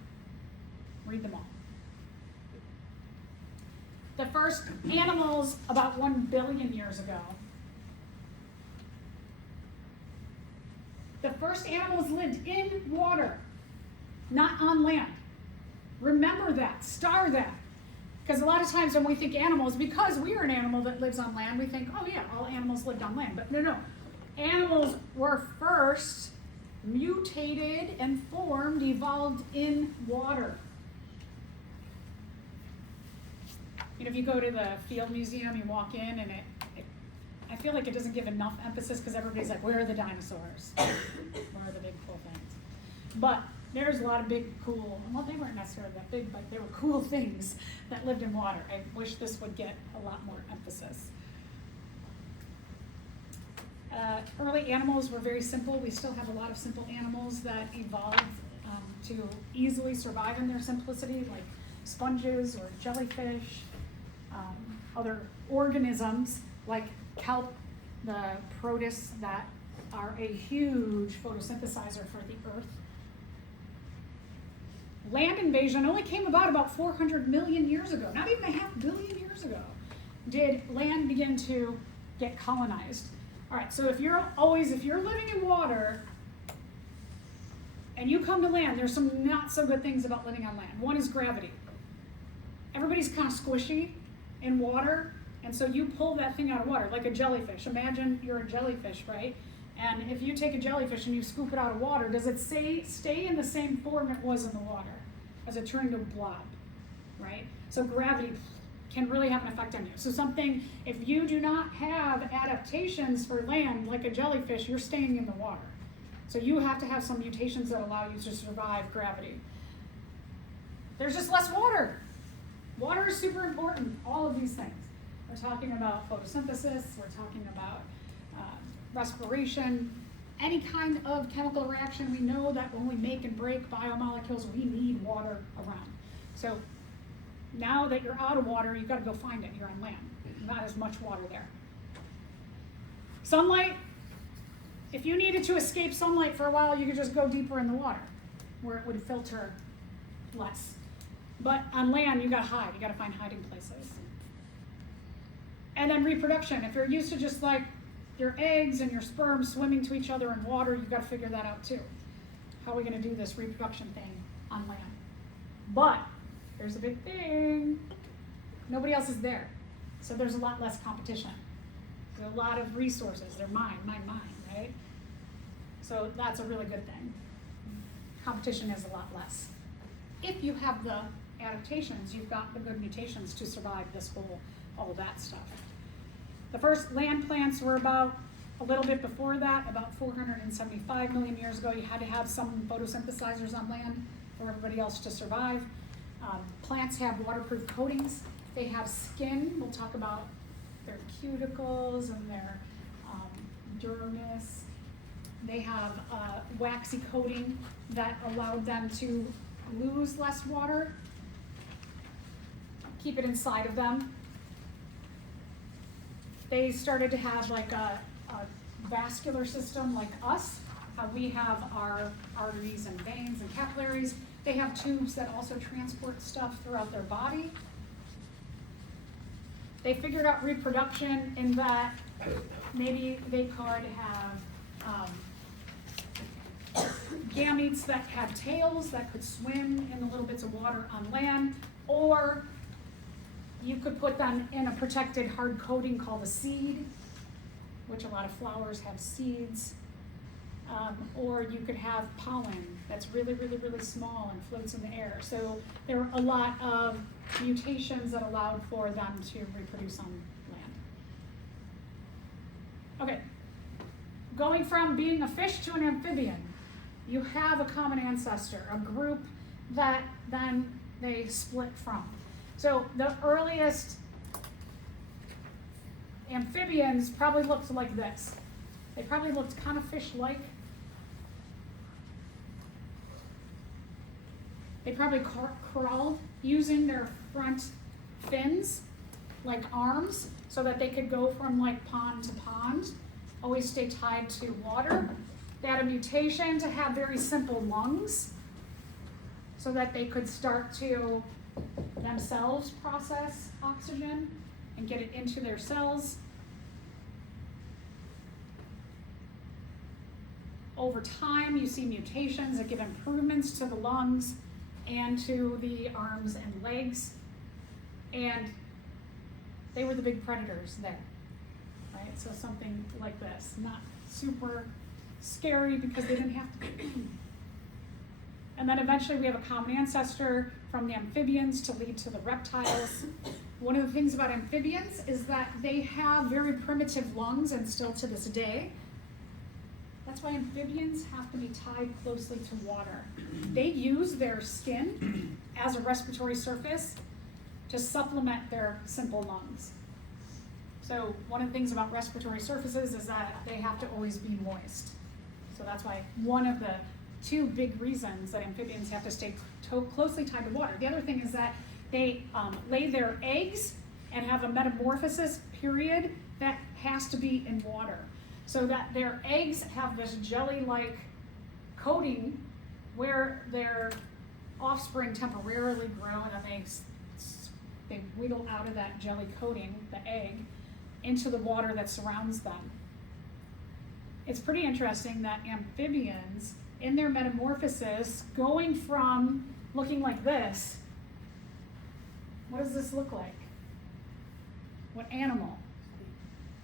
Read them all. The first animals about 1 billion years ago. The first animals lived in water, not on land. Remember that, star that. Because a lot of times when we think animals, because we are an animal that lives on land, we think, oh yeah, all animals lived on land. But no. Animals were first mutated and formed, evolved in water. You know, if you go to the Field Museum, you walk in and I feel like it doesn't give enough emphasis because everybody's like, where are the dinosaurs? Where are the big cool things? But there's a lot of big, cool, well, they weren't necessarily that big, but they were cool things that lived in water. I wish this would get a lot more emphasis. Early animals were very simple. We still have a lot of simple animals that evolved to easily survive in their simplicity, like sponges or jellyfish, other organisms like kelp, the protists that are a huge photosynthesizer for the earth. Land invasion only came about 400 million years ago, not even 500 million years ago, did land begin to get colonized. All right, so if you're living in water and you come to land, there's some not so good things about living on land. One is gravity. Everybody's kind of squishy in water, and so you pull that thing out of water, like a jellyfish. Imagine you're a jellyfish, right? And if you take a jellyfish and you scoop it out of water, does it stay in the same form it was in the water? Does it turn into a blob, right? So gravity can really have an effect on you. So if you do not have adaptations for land, like a jellyfish, you're staying in the water. So you have to have some mutations that allow you to survive gravity. There's just less water. Water is super important, all of these things. We're talking about photosynthesis, we're talking about respiration, any kind of chemical reaction. We know that when we make and break biomolecules, we need water around. So now that you're out of water, you've got to go find it. You're on land. Not as much water there. Sunlight, if you needed to escape sunlight for a while, you could just go deeper in the water where it would filter less. But on land, you got to hide. You got to find hiding places. And then reproduction. If you're used to just like your eggs and your sperm swimming to each other in water, you've got to figure that out too. How are we going to do this reproduction thing on land? But there's a big thing. Nobody else is there. So there's a lot less competition. There's a lot of resources. They're mine, right? So that's a really good thing. Competition is a lot less. If you have the adaptations, you've got the good mutations to survive all that stuff. The first land plants were about a little bit before that, about 475 million years ago. You had to have some photosynthesizers on land for everybody else to survive. Plants have waterproof coatings. They have skin. We'll talk about their cuticles and their dermis. They have a waxy coating that allowed them to lose less water, keep it inside of them. They started to have like a vascular system like us, how we have our arteries and veins and capillaries. They have tubes that also transport stuff throughout their body. They figured out reproduction in that maybe they could have gametes that had tails that could swim in the little bits of water on land, or you could put them in a protected hard coating called a seed, which a lot of flowers have seeds. Or you could have pollen that's really, really, really small and floats in the air. So there were a lot of mutations that allowed for them to reproduce on land. Okay, going from being a fish to an amphibian, you have a common ancestor, a group that then they split from. So the earliest amphibians probably looked like this. They probably looked kind of fish-like. They probably crawled using their front fins, like arms, so that they could go from like pond to pond, always stay tied to water. They had a mutation to have very simple lungs, so that they could start to themselves process oxygen and get it into their cells. Over time, you see mutations that give improvements to the lungs and to the arms and legs. And they were the big predators there, right? So something like this, not super scary because they didn't have to be. And then eventually we have a common ancestor from the amphibians to lead to the reptiles. One of the things about amphibians is that they have very primitive lungs, and still to this day. That's why amphibians have to be tied closely to water. They use their skin as a respiratory surface to supplement their simple lungs. So one of the things about respiratory surfaces is that they have to always be moist. So that's why one of the two big reasons that amphibians have to stay closely tied to water. The other thing is that they lay their eggs and have a metamorphosis period that has to be in water, so that their eggs have this jelly-like coating where their offspring temporarily grow, and then they wiggle out of that jelly coating, the egg, into the water that surrounds them. It's pretty interesting that amphibians, in their metamorphosis, going from looking like this, what does this look like? What animal?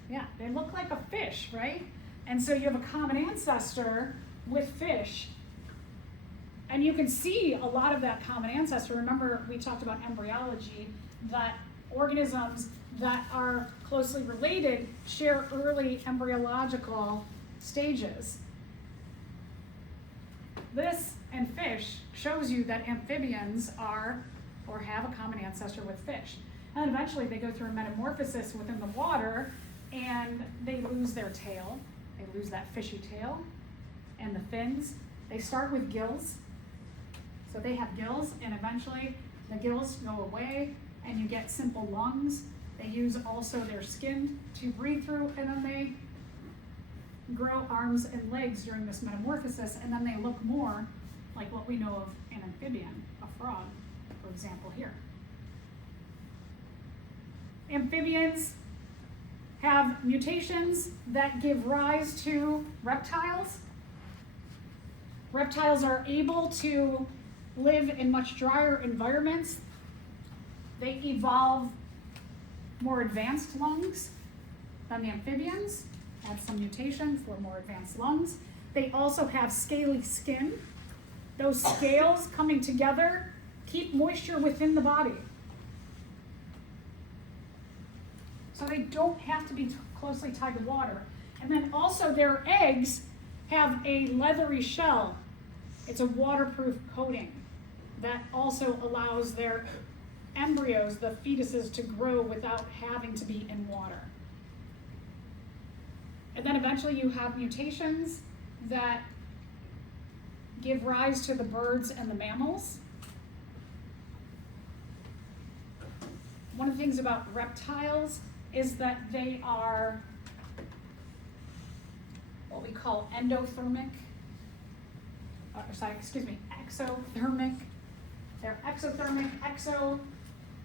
Yeah, they look like a fish, right? And so you have a common ancestor with fish. And you can see a lot of that common ancestor. Remember, we talked about embryology, that organisms that are closely related share early embryological stages. This and fish shows you that amphibians are or have a common ancestor with fish. And eventually they go through a metamorphosis within the water, and they lose their tail. They lose that fishy tail and the fins. They start with gills. So they have gills, and eventually the gills go away and you get simple lungs. They use also their skin to breathe through, and then they grow arms and legs during this metamorphosis, and then they look more like what we know of an amphibian, a frog, for example, here. Amphibians have mutations that give rise to reptiles. Reptiles are able to live in much drier environments. They evolve more advanced lungs than the amphibians, have some mutation for more advanced lungs. They also have scaly skin. Those scales coming together keep moisture within the body. So they don't have to be closely tied to water. And then also their eggs have a leathery shell. It's a waterproof coating that also allows their embryos, the fetuses, to grow without having to be in water. And then eventually you have mutations that give rise to the birds and the mammals. One of the things about reptiles is that they are what we call exothermic. They're exothermic. Exo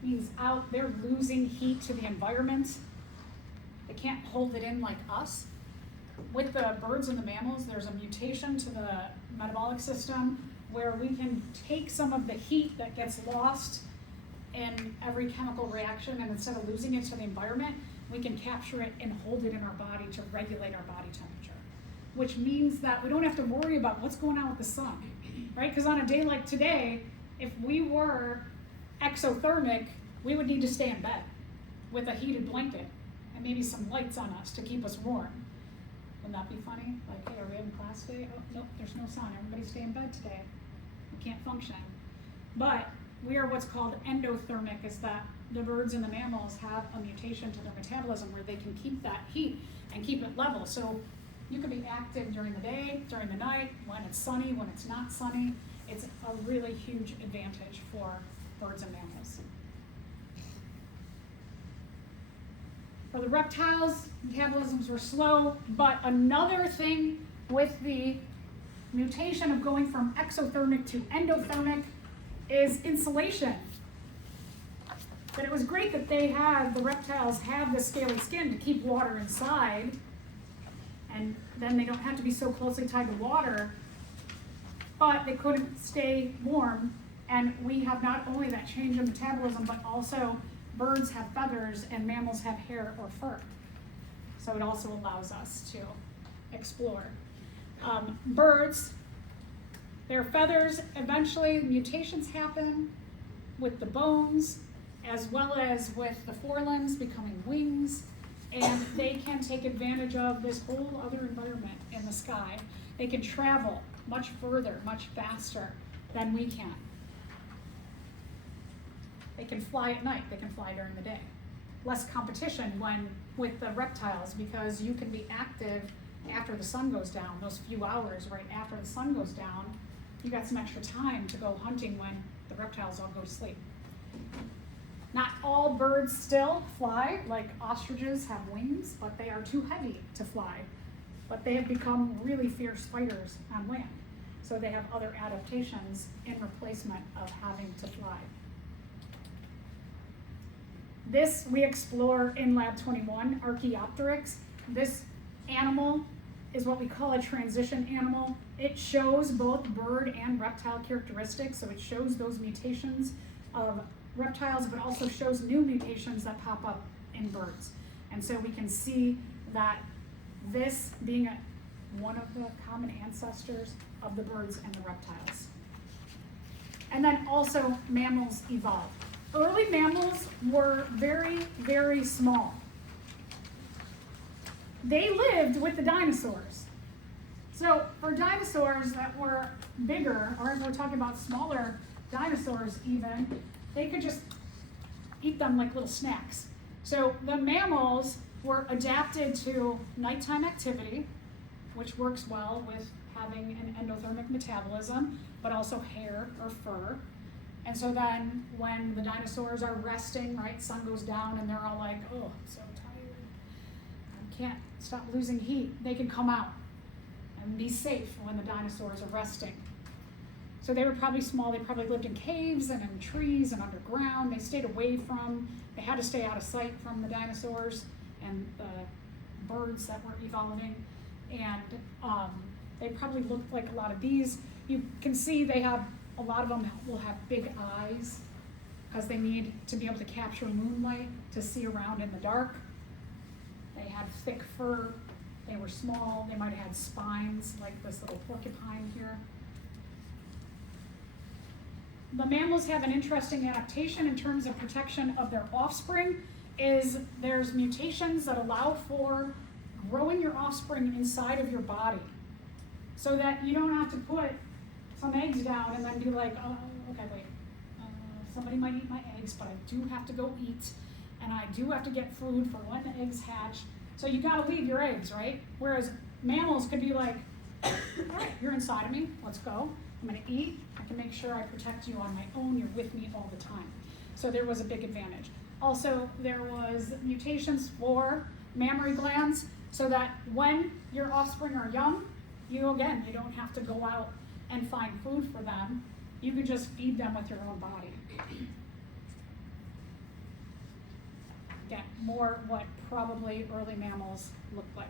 means out. They're losing heat to the environment. They can't hold it in like us. with the birds and the mammals, there's a mutation to the metabolic system where we can take some of the heat that gets lost in every chemical reaction, and instead of losing it to the environment, we can capture it and hold it in our body to regulate our body temperature, which means that we don't have to worry about what's going on with the sun, right? Because on a day like today, if we were exothermic, we would need to stay in bed with a heated blanket and maybe some lights on us to keep us warm. Wouldn't that be funny? Like, hey, are we having class today? Oh, nope, there's no sun. Everybody stay in bed today. We can't function. But we are what's called endothermic, is that the birds and the mammals have a mutation to their metabolism where they can keep that heat and keep it level. So you can be active during the day, during the night, when it's sunny, when it's not sunny. It's a really huge advantage for birds and mammals. For the reptiles, metabolisms were slow, but another thing with the mutation of going from exothermic to endothermic is insulation. But it was great that the reptiles have the scaly skin to keep water inside, and then they don't have to be so closely tied to water, but they couldn't stay warm. And we have not only that change in metabolism, but also birds have feathers and mammals have hair or fur. So it also allows us to explore. Birds, their feathers, eventually mutations happen with the bones, as well as with the forelimbs becoming wings, and they can take advantage of this whole other environment in the sky. They can travel much further, much faster than we can. They can fly at night, they can fly during the day. Less competition with the reptiles, because you can be active after the sun goes down, those few hours right after the sun goes down. You got some extra time to go hunting when the reptiles all go to sleep. Not all birds still fly, like ostriches have wings, but they are too heavy to fly. But they have become really fierce fighters on land. So they have other adaptations in replacement of having to fly. This we explore in Lab 21, Archaeopteryx. This animal is what we call a transition animal. It shows both bird and reptile characteristics, so it shows those mutations of reptiles, but also shows new mutations that pop up in birds. And so we can see that this being one of the common ancestors of the birds and the reptiles. And then also mammals evolved. Early mammals were very, very small. They lived with the dinosaurs. So for dinosaurs that were bigger, or if we're talking about smaller dinosaurs even, they could just eat them like little snacks. So the mammals were adapted to nighttime activity, which works well with having an endothermic metabolism, but also hair or fur. And so then when the dinosaurs are resting, right, sun goes down and they're all like, oh, I'm so tired, I can't stop losing heat, they can come out and be safe when the dinosaurs are resting. So they were probably small, they probably lived in caves and in trees and underground. They stayed away from, they had to stay out of sight from the dinosaurs and the birds that were evolving. And they probably looked like a lot of these. You can see they have, a lot of them will have big eyes because they need to be able to capture moonlight to see around in the dark. They had thick fur, they were small, they might have had spines like this little porcupine here. The mammals have an interesting adaptation in terms of protection of their offspring. There's mutations that allow for growing your offspring inside of your body so that you don't have to put some eggs down and then be like, oh, okay, wait, somebody might eat my eggs, but I do have to go eat, and I do have to get food for when the eggs hatch. So you gotta leave your eggs, right? Whereas mammals could be like, all right, you're inside of me, let's go. I'm gonna eat, I can make sure I protect you on my own, you're with me all the time. So there was a big advantage. Also, there was mutations for mammary glands so that when your offspring are young, you don't have to go out and find food for them. You can just feed them with your own body. Again, more what probably early mammals looked like.